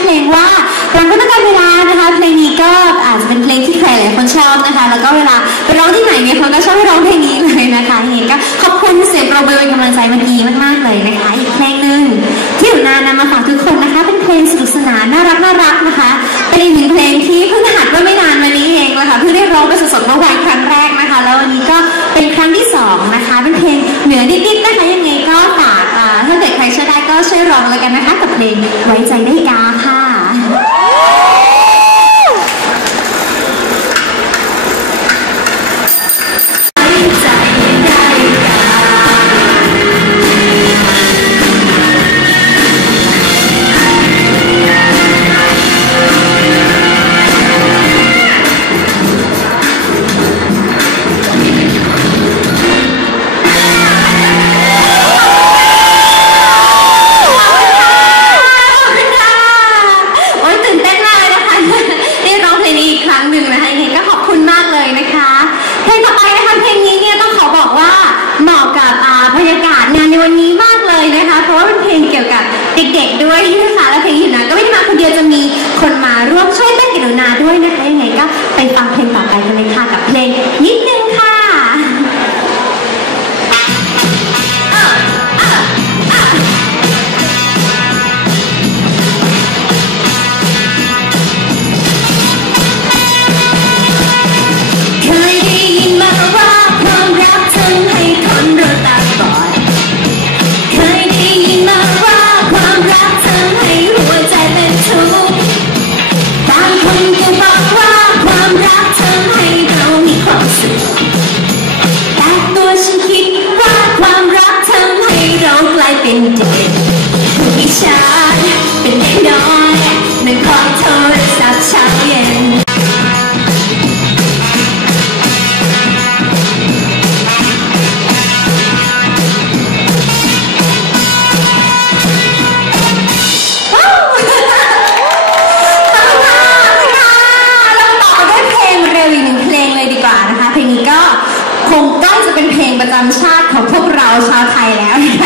เพลงว่ารังก็ต้องการเวลานะคะ เพลงนี้ก็อาจจะเป็นเพลงที่ใครหลายคนชอบนะคะ แล้วก็เวลาไปร้องที่ไหนเนี่ยเขาก็ชอบร้องเพลงนี้เลยนะคะเห็นก็ขอบคุณเสียงปรบมืเป็นกำลังใจมันดีมากๆเลยนะคะ อีกเพลงหนึ่งที่อยู่นานนำมาฝากทุกคนนะคะ เป็นเพลงสนุกสนานน่ารักน่ารักนะคะ เป็นอีกหนึ่งเพลงที่เพิ่งหัดว่าไม่นานมานี้เองเลยค่ะเพิ่งได้ร้องไปสดๆเมื่อวันครั้งแรกนะคะ แล้ววันนี้ก็เป็นครั้งที่สองนะคะ เป็นเพลงเหนือนิดๆนะคะยังไงก็ฝากถ้าเกิดใครช่วยได้ก็ช่วยร้องเลยกันนะคะกับเพลงไว้ใจได้กา ก็ไปฟังเพลงต่อไปกันเลย เป็นเด็กผู้พิชายเป็นเด็กน้อยนั่งคอยโทรศัพท์เช้าเย็นว้าวขอบคุณค่ะขอบคุณค่ะเราต่อด้วยเพลงเร็วอีนึงเพลงเลยดีกว่านะคะเพลงนี้ก็คงใกล้จะเป็นเพลงประจำชาติของพวกเราชาวไทยแล้วนะคะ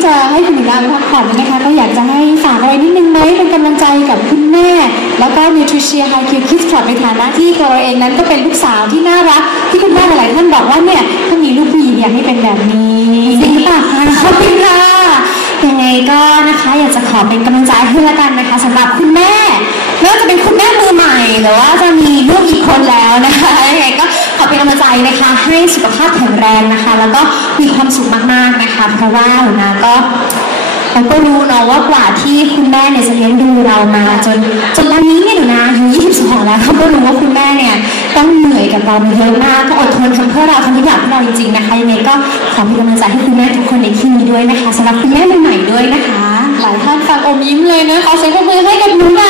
ที่จะให้คุณหนูนาไปพักผ่อนนะคะ ก็อยากจะให้ฝากอะไรนิดนึงไหมเป็นกำลังใจกับคุณแม่ แล้วก็ Nutricia High Q Kids Club ในฐานะที่ตัวเราเองนั้นก็เป็นลูกสาวที่น่ารัก ที่คุณแม่หลายๆท่านบอกว่าเนี่ยถ้ามีลูกผู้หญิงอยากให้เป็นแบบนี้จริงหรือเปล่าคะขอบคุณค่ะยังไงก็นะคะอยากจะขอเป็นกำลังใจให้ละกันนะคะสำหรับคุณแม่ไม่ว่าจะเป็นคุณแม่มือใหม่หรือว่าจะมีลูกอีกคนแล้วนะคะยังไงก็ ขอเป็นกำลังใจนะคะ ให้สุขภาพแข็งแรงนะคะ แล้วก็มีความสุขมากๆนะคะ เพราะว่าหนูนาก็เราก็รู้เนาะว่ากว่าที่คุณแม่เนี่ยจะเลี้ยงดูเรามาจนจนตอนนี้เนี่ยหนูนะอายุ22 แล้วเขาก็รู้ว่าคุณแม่เนี่ยต้องเหนื่อยกับเราเยอะมากต้องอดทนทำเพื่อเราทำทุกอย่างเพื่อเราจริงๆนะคะยังไงก็ขอเป็นกำลังใจให้คุณแม่ทุกคนในที่นี้ด้วยนะคะสำหรับคุณแม่ใหม่ๆด้วยนะคะ หลายท่านฟังอมยิ้มเลยนะขอเสียงปรบมือให้กับหนูนาหนึ่งที่ดา